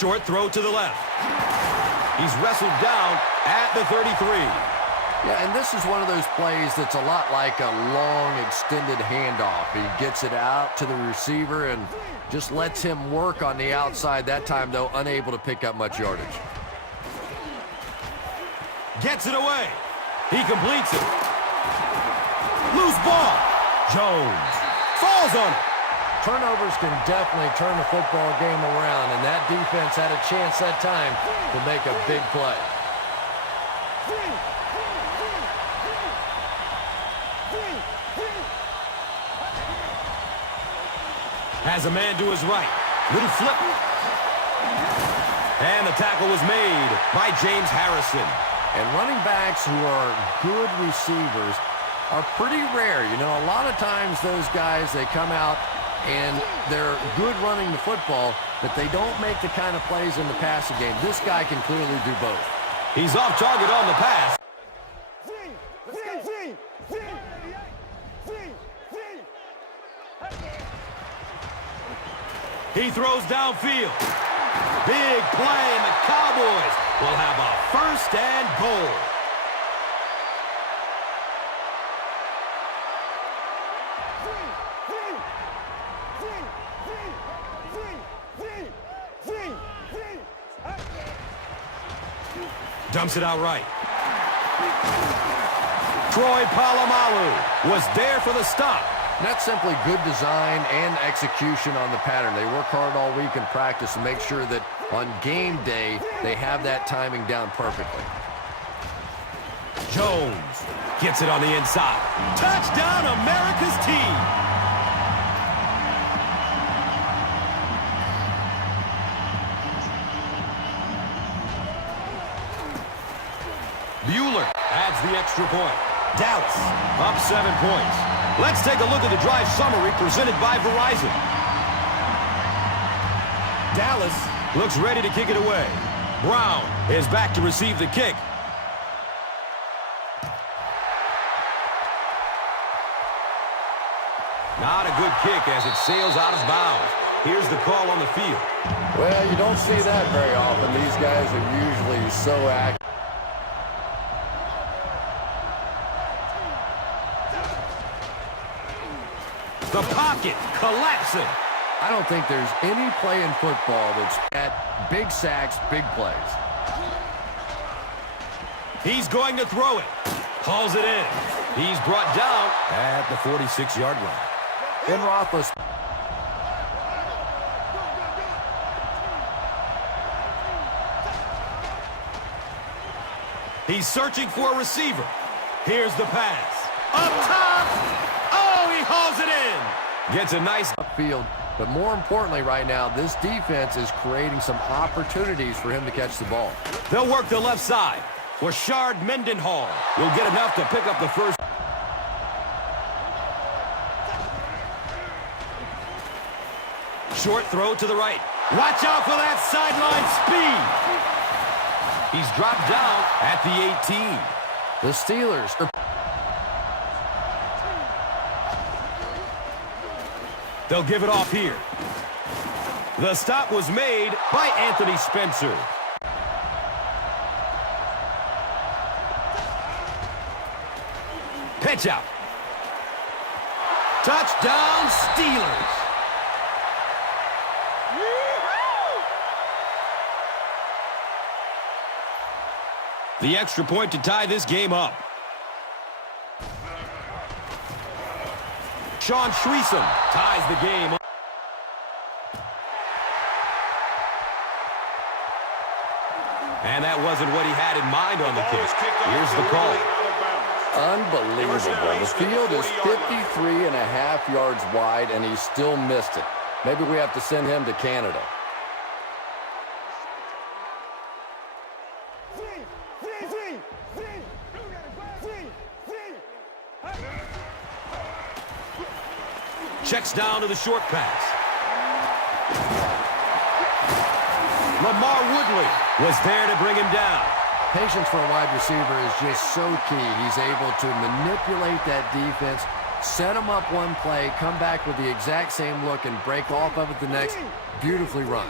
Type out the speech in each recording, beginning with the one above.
Short throw to the left. He's wrestled down at the 33. Yeah, and this is one of those plays that's a lot like a long, extended handoff. He gets it out to the receiver and just lets him work on the outside. That time, though, unable to pick up much yardage. Gets it away. He completes it. Loose ball. Jones falls on it. Turnovers can definitely turn the football game around, and that defense had a chance that time to make a big play. Has a man to his right. Little flip. And the tackle was made by James Harrison. And running backs who are good receivers are pretty rare. You know, a lot of times those guys, they come out and they're good running the football, but they don't make the kind of plays in the passing game. This guy can clearly do both. He's off target on the pass. He throws downfield. Big play, and the Cowboys will have a first and goal. Dumps it out right. Troy Polamalu was there for the stop. That's simply good design and execution on the pattern. They work hard all week in practice to make sure that on game day they have that timing down perfectly. Jones gets it on the inside. Touchdown, America's team. Bueller adds the extra point. Dallas up 7 points. Let's take a look at the drive summary presented by Verizon. Dallas looks ready to kick it away. Brown is back to receive the kick. Not a good kick as it sails out of bounds. Here's the call on the field. Well, you don't see that very often. These guys are usually so active. The pocket collapsing. I don't think there's any play in football that's at big sacks, big plays. He's going to throw it. Hauls it in. He's brought down at the 46-yard line. Ben Roethlisberger. He's searching for a receiver. Here's the pass. Up top. Oh, he hauls it in. Gets a nice Upfield. But more importantly right now, this defense is creating some opportunities for him to catch the ball. They'll work the left side. Rashard Mendenhall will get enough to pick up the first. Short throw to the right. Watch out for that sideline speed. He's dropped down at the 18. The Steelers are... They'll give it off here. The stop was made by Anthony Spencer. Pitch out. Touchdown, Steelers. The extra point to tie this game up. Sean Shreesom ties the game up. And that wasn't what he had in mind on the kick. Here's the call. Unbelievable. The field is 53.5 yards wide, and he still missed it. Maybe we have to send him to Canada. Checks down to the short pass. Lamar Woodley was there to bring him down. Patience for a wide receiver is just so key. He's able to manipulate that defense, set them up one play, come back with the exact same look, and break off of it the next. Beautifully run.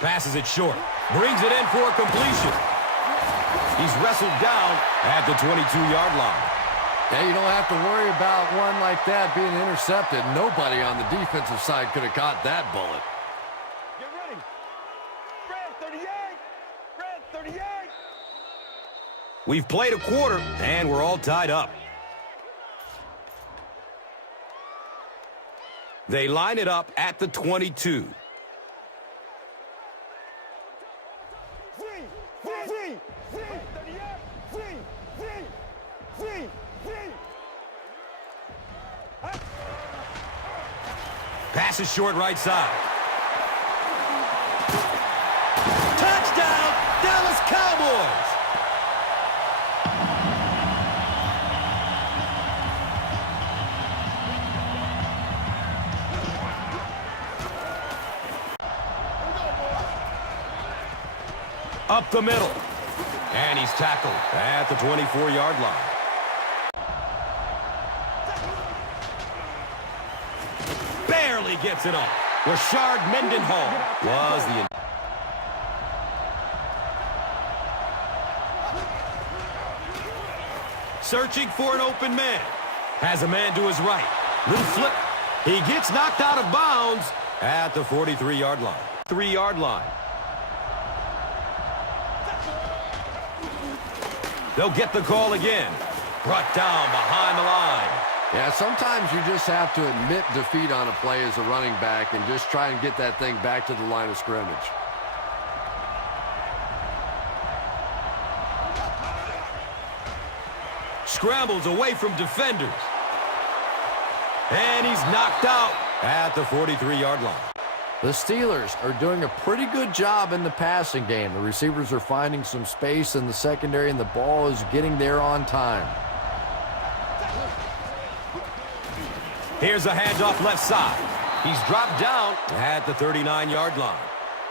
Passes it short. Brings it in for a completion. He's wrestled down at the 22-yard line. Yeah, you don't have to worry about one like that being intercepted. Nobody on the defensive side could have caught that bullet. Get ready. Red 38. Red 38. We've played a quarter, and we're all tied up. They line it up at the 22. Pass is short right side. Touchdown, Dallas Cowboys! Up the middle. And he's tackled at the 24-yard line. Barely gets it up. Rashard Mendenhall was the... Searching for an open man. Has a man to his right. Little flip. He gets knocked out of bounds at the 43-yard line. 3-yard line. They'll get the call again. Brought down behind the line. Yeah, sometimes you just have to admit defeat on a play as a running back and just try and get that thing back to the line of scrimmage. Scrambles away from defenders. And he's knocked out at the 43-yard line. The Steelers are doing a pretty good job in the passing game. The receivers are finding some space in the secondary, and the ball is getting there on time. Here's a handoff left side. He's dropped down at the 39-yard line.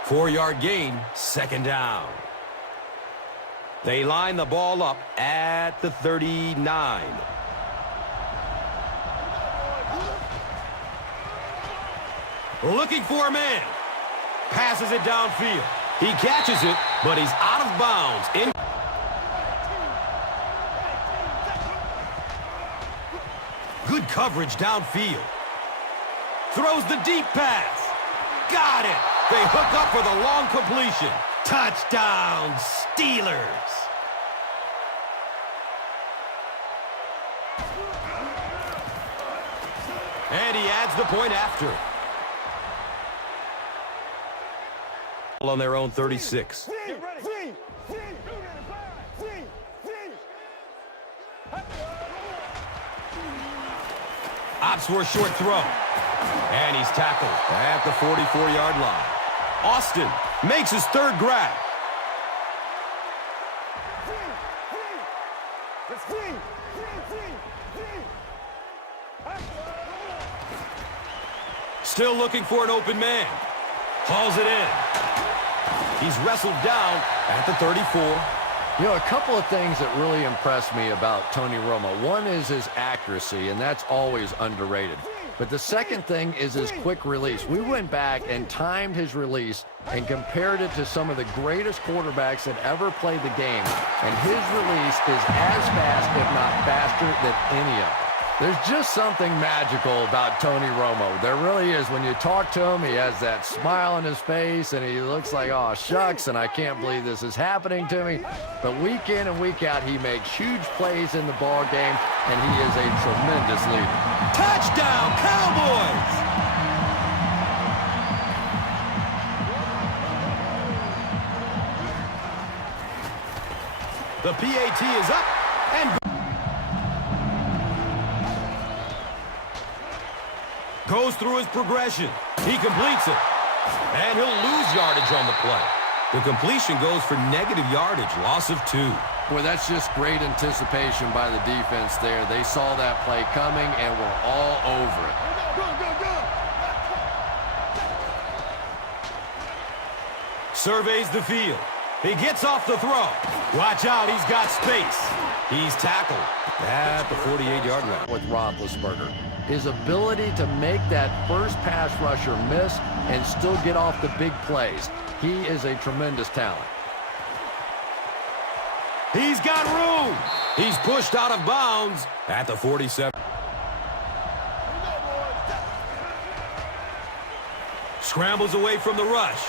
4-yard gain, second down. They line the ball up at the 39. Looking for a man. Passes it downfield. He catches it, but he's out of bounds. Good coverage downfield. Throws the deep pass. Got it. They hook up for the long completion. Touchdown, Steelers. And he adds the point after. On their own 36. Opts for a short throw. And he's tackled at the 44-yard line. Austin makes his third grab. Still looking for an open man. Hauls it in. He's wrestled down at the 34. You know, a couple of things that really impressed me about Tony Romo. One is his accuracy, and that's always underrated. But the second thing is his quick release. We went back and timed his release and compared it to some of the greatest quarterbacks that ever played the game. And his release is as fast, if not faster, than any of them. There's just something magical about Tony Romo. There really is. When you talk to him, he has that smile on his face, and he looks like, oh, shucks, and I can't believe this is happening to me. But week in and week out, he makes huge plays in the ball game, and he is a tremendous leader. Touchdown, Cowboys! The PAT is up, and goes through his progression. He completes it. And he'll lose yardage on the play. The completion goes for negative yardage, loss of 2. Boy, that's just great anticipation by the defense there. They saw that play coming and were all over it. Surveys the field. He gets off the throw. Watch out, he's got space. He's tackled at the 48-yard line. With Roethlisberger, his ability to make that first pass rusher miss and still get off the big plays. He is a tremendous talent. He's got room. He's pushed out of bounds at the 47. Scrambles away from the rush.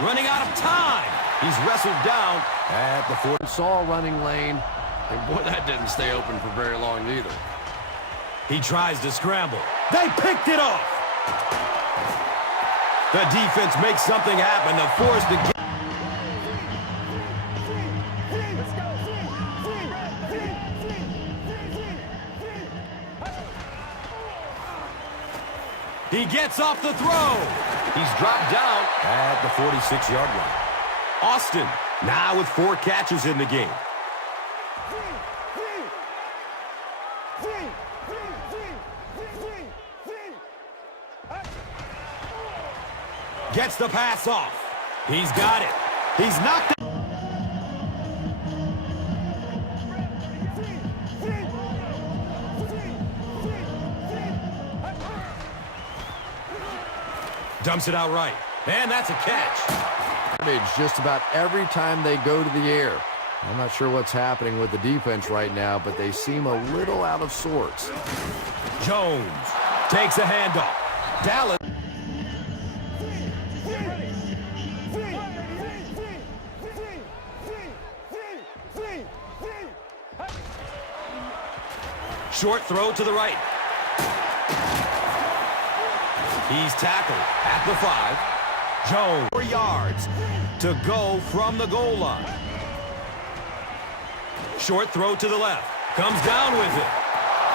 Running out of time. He's wrestled down at the 40. Saw a running lane, and boy, that didn't stay open for very long either. He tries to scramble. They picked it off. The defense makes something happen to force the game. He gets off the throw. He's dropped down at the 46-yard line. Austin now with 4 catches in the game. Gets the pass off. He's got it. He's knocked out. Dumps it out right. And that's a catch. Just about every time they go to the air. I'm not sure what's happening with the defense right now, but they seem a little out of sorts. Jones takes a handoff. Dallas. Short throw to the right. He's tackled at the 5. Jones, 4 yards to go from the goal line. Short throw to the left. Comes down with it.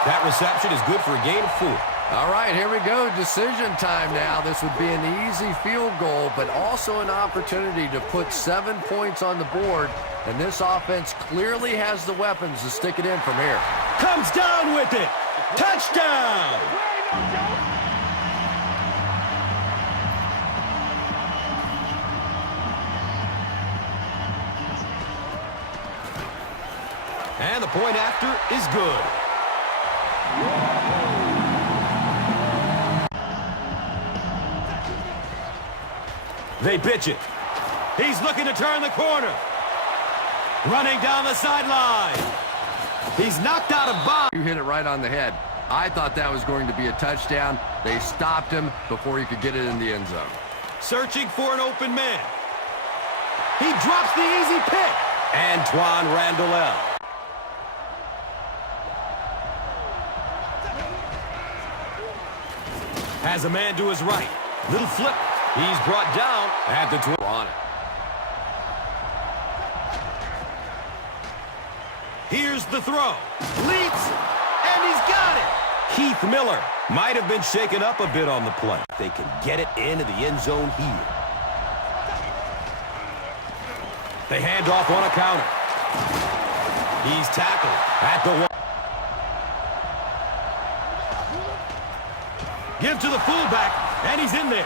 That reception is good for a gain of 4. All right, here we go. Decision time now. This would be an easy field goal, but also an opportunity to put 7 points on the board. And this offense clearly has the weapons to stick it in from here. Comes down with it. Touchdown! And the point after is good. They pitch it. He's looking to turn the corner. Running down the sideline. He's knocked out of bounds. You hit it right on the head. I thought that was going to be a touchdown. They stopped him before he could get it in the end zone. Searching for an open man. He drops the easy pick. Antoine Randall. Has a man to his right. Little flip. He's brought down at the 20. On it. Here's the throw. Leaps, and he's got it. Keith Miller might have been shaken up a bit on the play. They can get it into the end zone here. They hand off on a counter. He's tackled at the 1. Give to the fullback, and he's in there.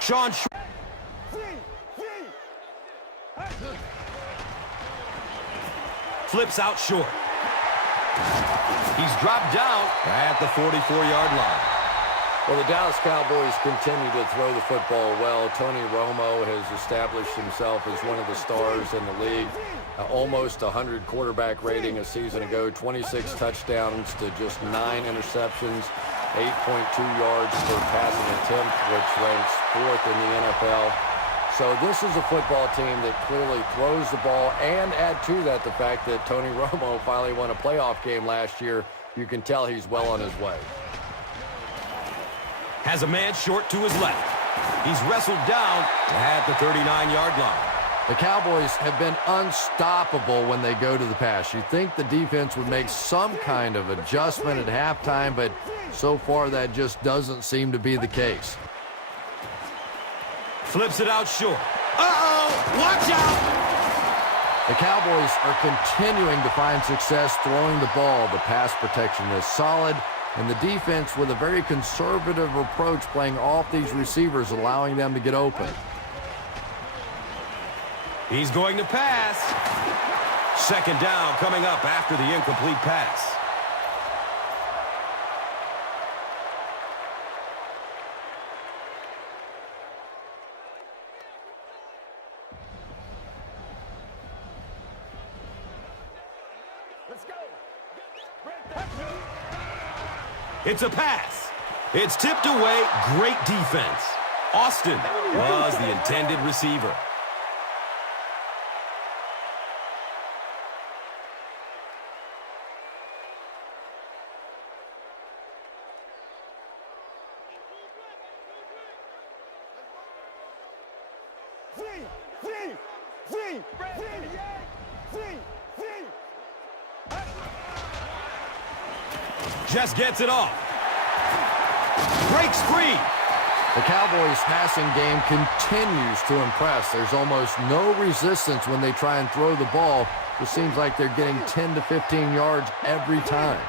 Sean flips out short. He's dropped down at the 44-yard line. Well, the Dallas Cowboys continue to throw the football well. Tony Romo has established himself as one of the stars in the league. Almost 100 quarterback rating a season ago, 26 touchdowns to just 9 interceptions, 8.2 yards per passing attempt, which ranks 4th in the NFL. So this is a football team that clearly throws the ball, and add to that the fact that Tony Romo finally won a playoff game last year. You can tell he's well on his way. Has a man short to his left. He's wrestled down at the 39-yard line. The Cowboys have been unstoppable when they go to the pass. You'd think the defense would make some kind of adjustment at halftime, but so far that just doesn't seem to be the case. Flips it out short. Uh-oh! Watch out! The Cowboys are continuing to find success throwing the ball. The pass protection is solid. And the defense with a very conservative approach playing off these receivers, allowing them to get open. He's going to pass. Second down coming up after the incomplete pass. Let's go. It's a pass. It's tipped away. Great defense. Austin was the intended receiver. Just gets it off. Breaks free. The Cowboys' passing game continues to impress. There's almost no resistance when they try and throw the ball. It seems like they're getting 10 to 15 yards every time.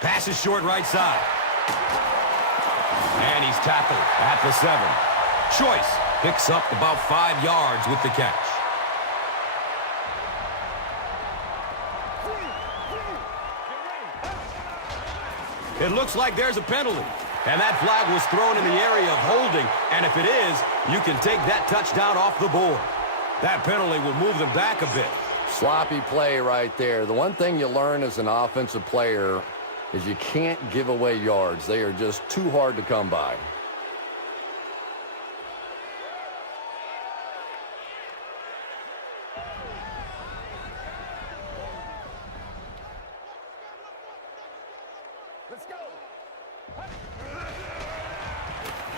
Pass is short right side. And he's tackled at the 7. Choice picks up about 5 yards with the catch. It looks like there's a penalty. And that flag was thrown in the area of holding. And if it is, you can take that touchdown off the board. That penalty will move them back a bit. Sloppy play right there. The one thing you learn as an offensive player is you can't give away yards. They are just too hard to come by. Let's go.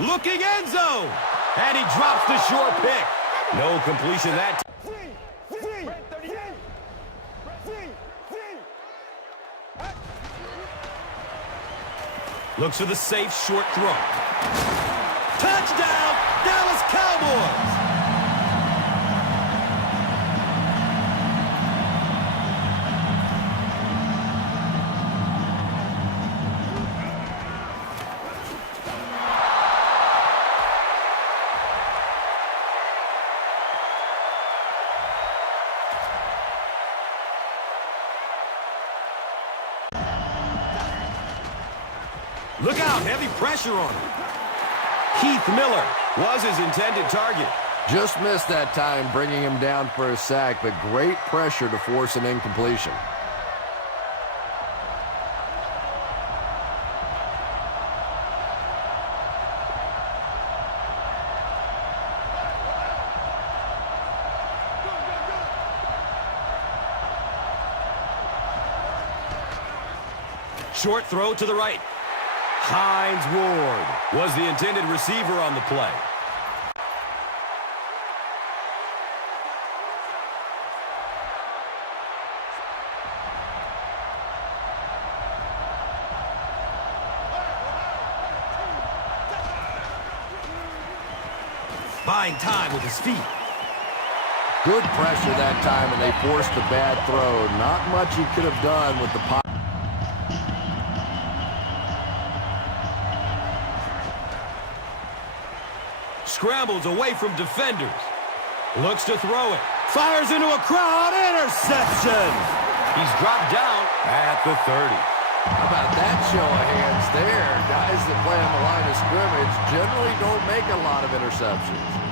Looking end zone. And he drops the short pick. No completion that time. Looks for the safe short throw. Touchdown, Dallas Cowboys! Look out, heavy pressure on him. Keith Miller was his intended target. Just missed that time, bringing him down for a sack, but great pressure to force an incompletion. Short throw to the right. Hines Ward was the intended receiver on the play. Buying time with his feet. Good pressure that time, and they forced the bad throw. Not much he could have done with the pocket. Scrambles away from defenders. Looks to throw it. Fires into a crowd. Interception. He's dropped down at the 30. How about that show of hands there? Guys that play on the line of scrimmage generally don't make a lot of interceptions.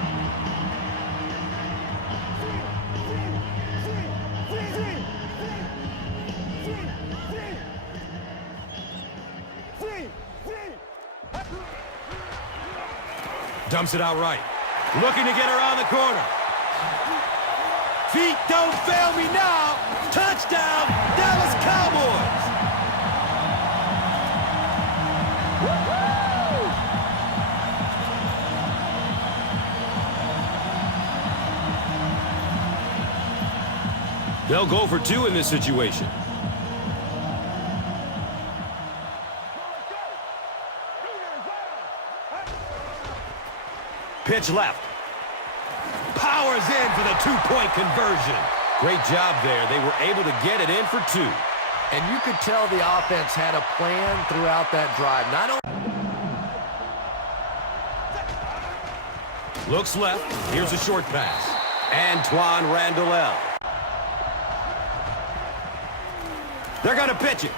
Dumps it out right. Looking to get around the corner. Feet don't fail me now. Touchdown, Dallas Cowboys. They'll go for 2 in this situation. Pitch left. Powers in for the 2-point conversion. Great job there. They were able to get it in for 2. And you could tell the offense had a plan throughout that drive. Not only looks left. Here's a short pass. Antoine Randall. They're going to pitch it.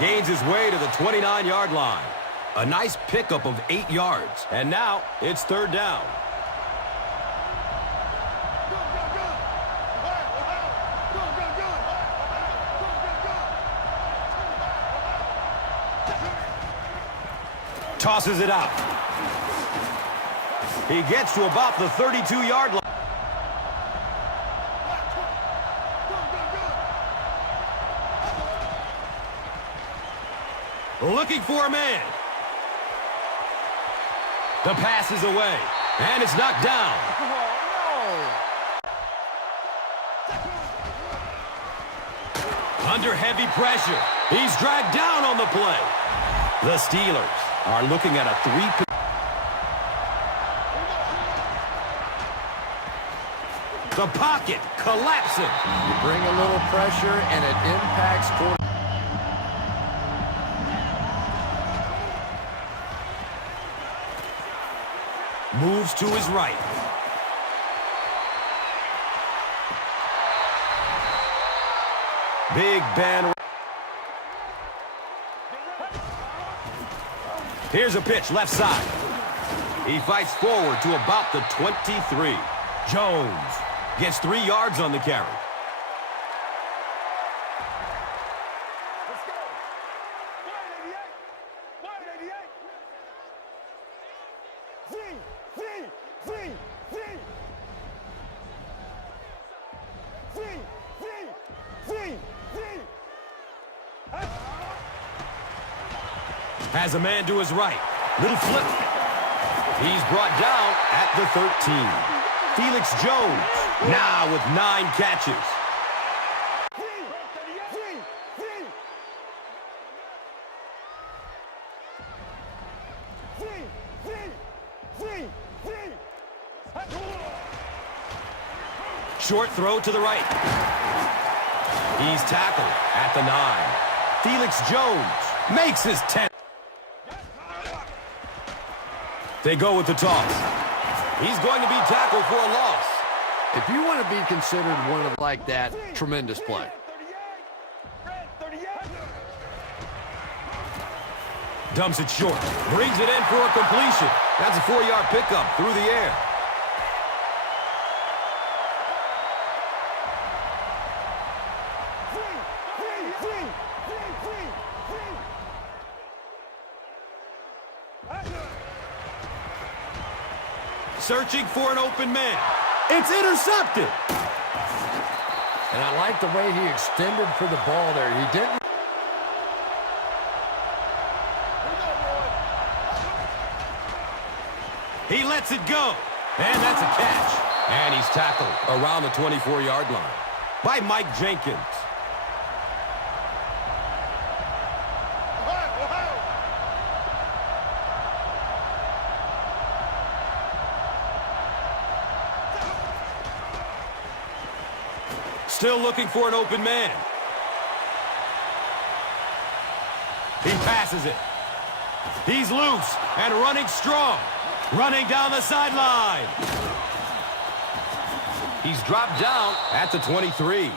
Gains his way to the 29-yard line. A nice pickup of 8 yards. And now it's 3rd down. Tosses it out. He gets to about the 32-yard line. Looking for a man. The pass is away, and it's knocked down. Under heavy pressure. He's dragged down on the play. The Steelers are looking at a 3. The pocket collapsing. you bring a little pressure, and it impacts quarterback. Moves to his right. Big Ben. Here's a pitch left side. He fights forward to about the 23. Jones gets 3 yards on the carry. Let's go. 188. Has a man to his right. Little flip. He's brought down at the 13. Felix Jones now with 9 catches. Short throw to the right. He's tackled at the 9. Felix Jones makes his 10. They go with the toss. He's going to be tackled for a loss. If you want to be considered one of like that, tremendous play. Dumps it short. Brings it in for a completion. That's a 4-yard pickup through the air. Searching for an open man. It's intercepted. And I like the way he extended for the ball there. He didn't. He lets it go. And that's a catch. And he's tackled around the 24-yard line by Mike Jenkins. Still looking for an open man. He passes it. He's loose and running strong. Running down the sideline. He's dropped down at the 23.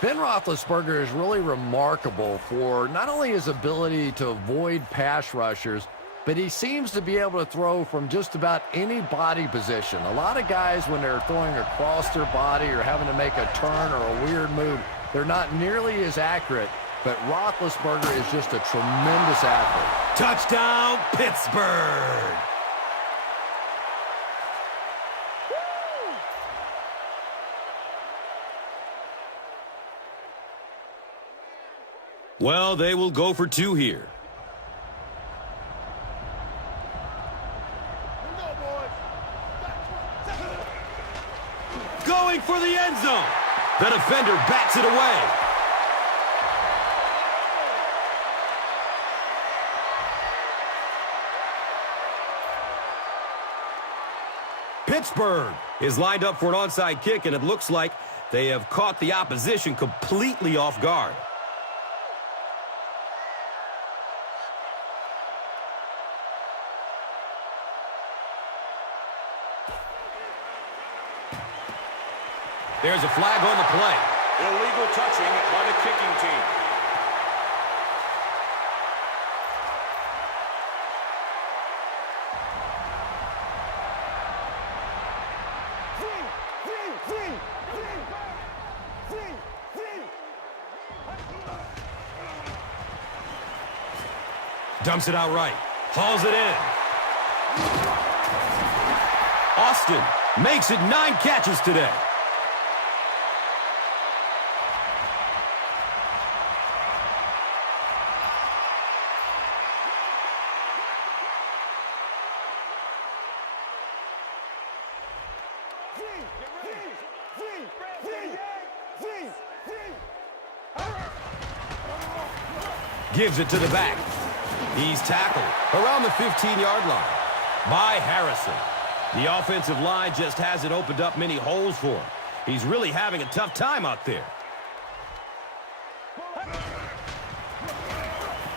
Ben Roethlisberger is really remarkable for not only his ability to avoid pass rushers, but he seems to be able to throw from just about any body position. A lot of guys, when they're throwing across their body or having to make a turn or a weird move, they're not nearly as accurate, but Roethlisberger is just a tremendous athlete. Touchdown, Pittsburgh! Well, they will go for 2 here. Going for the end zone. The defender bats it away. Pittsburgh is lined up for an onside kick, and it looks like they have caught the opposition completely off guard. There's a flag on the play. Illegal touching by the kicking team. Dumps it out right. Hauls it in. Austin makes it 9 catches today. Gives it to the back. He's tackled around the 15-yard line by Harrison. The offensive line just hasn't opened up many holes for him. He's really having a tough time out there.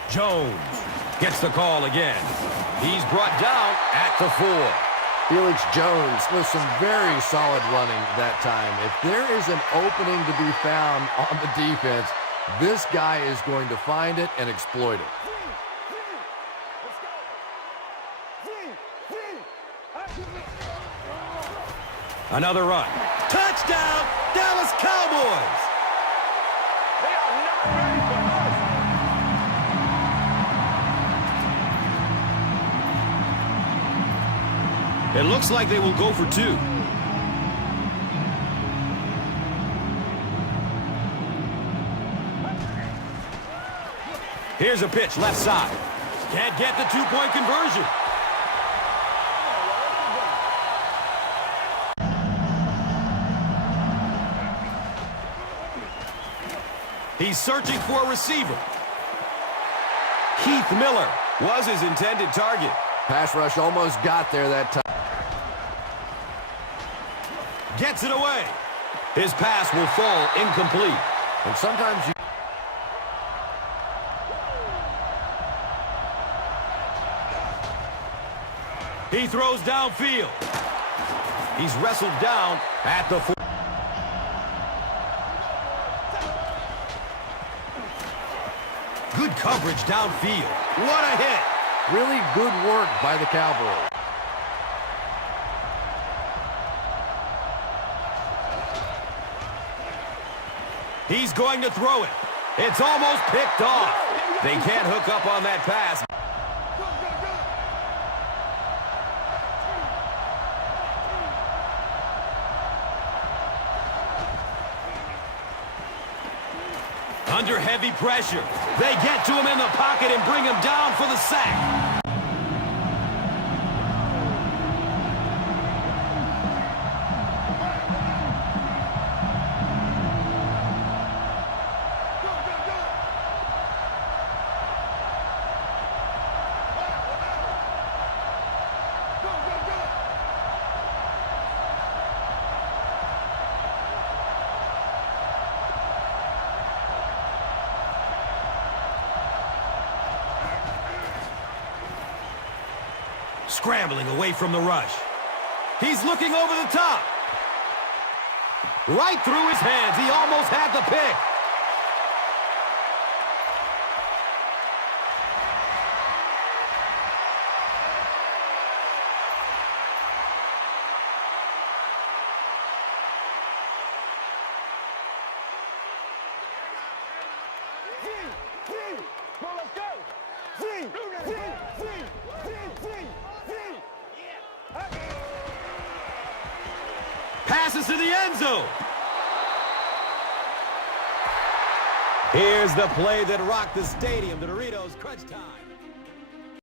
Jones gets the call again. He's brought down at the 4. Felix Jones with some very solid running that time. If there is an opening to be found on the defense, this guy is going to find it and exploit it. Another run. Touchdown, Dallas Cowboys! They are not ready for us. It looks like they will go for 2. Here's a pitch, left side. Can't get the 2-point conversion. He's searching for a receiver. Keith Miller was his intended target. Pass rush almost got there that time. Gets it away. His pass will fall incomplete. And sometimes you... He throws downfield. He's wrestled down at the 4. Good coverage downfield. What a hit. Really good work by the Cowboys. He's going to throw it. It's almost picked off. They can't hook up on that pass. Under heavy pressure. They get to him in the pocket and bring him down for the sack. Scrambling away from the rush. He's looking over the top. Right through his hands. He almost had the pick. Passes to the end zone. Here's the play that rocked the stadium. The Doritos crunch time.